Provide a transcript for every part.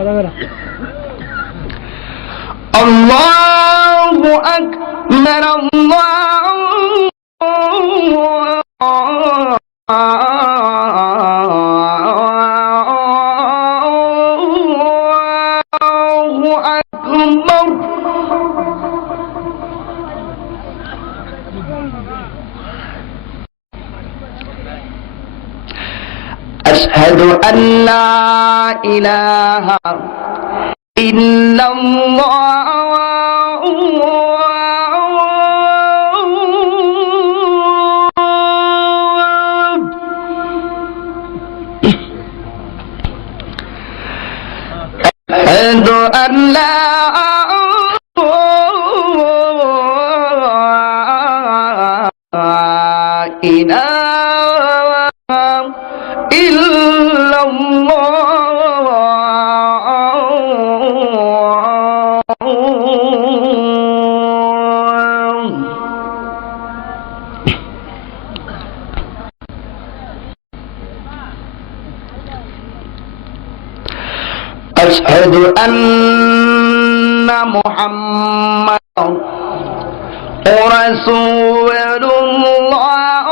أكبر الله أكبر أشهد أن لا إله إلا الله أشهد أن لا إله إلا أشهد أن محمدا رسول الله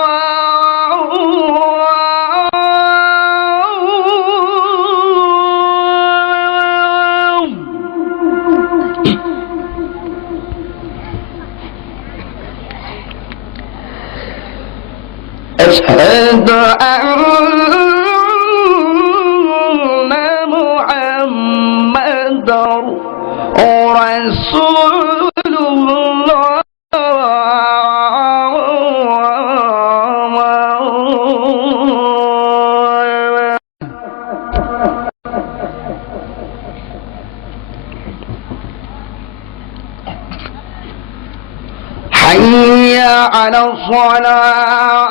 أشهد أن محمدا رسول الله حي على الصلاة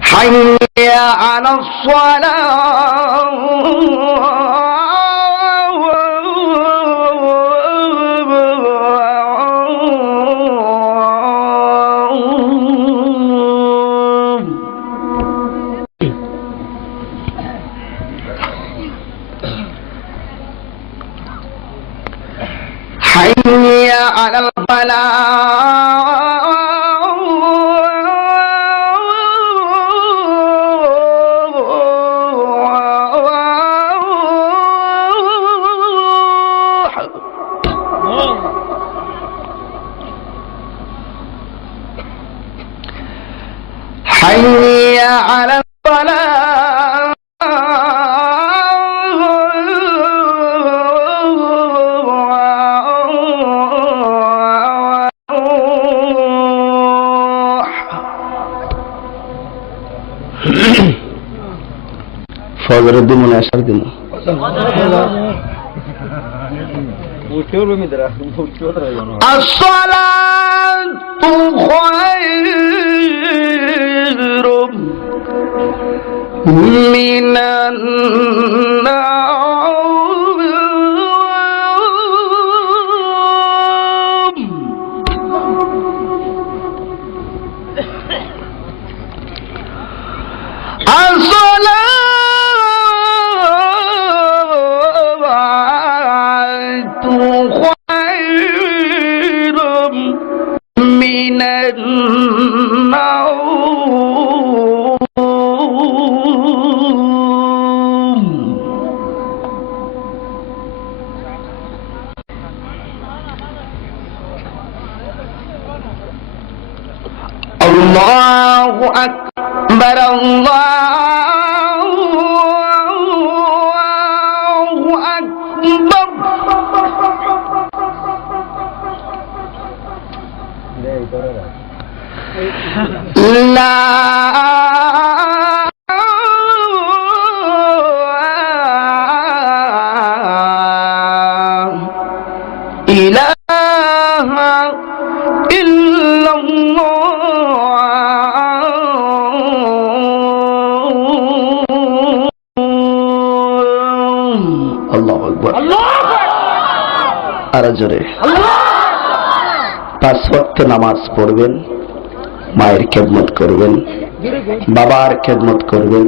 حي على الصلاة حي على الفلاح حي على الصلاة فاضل الدم عشر دم الصلاة خير من النوم الصلاة خير من النوم الله أكبر الله أكبر لا إله আল্লাহু আকবার। আর জোরে 5 ওয়াক্ত নামাজ পড়বেন, মায়ের খেদমত করবেন, বাবার খেদমত করবেন।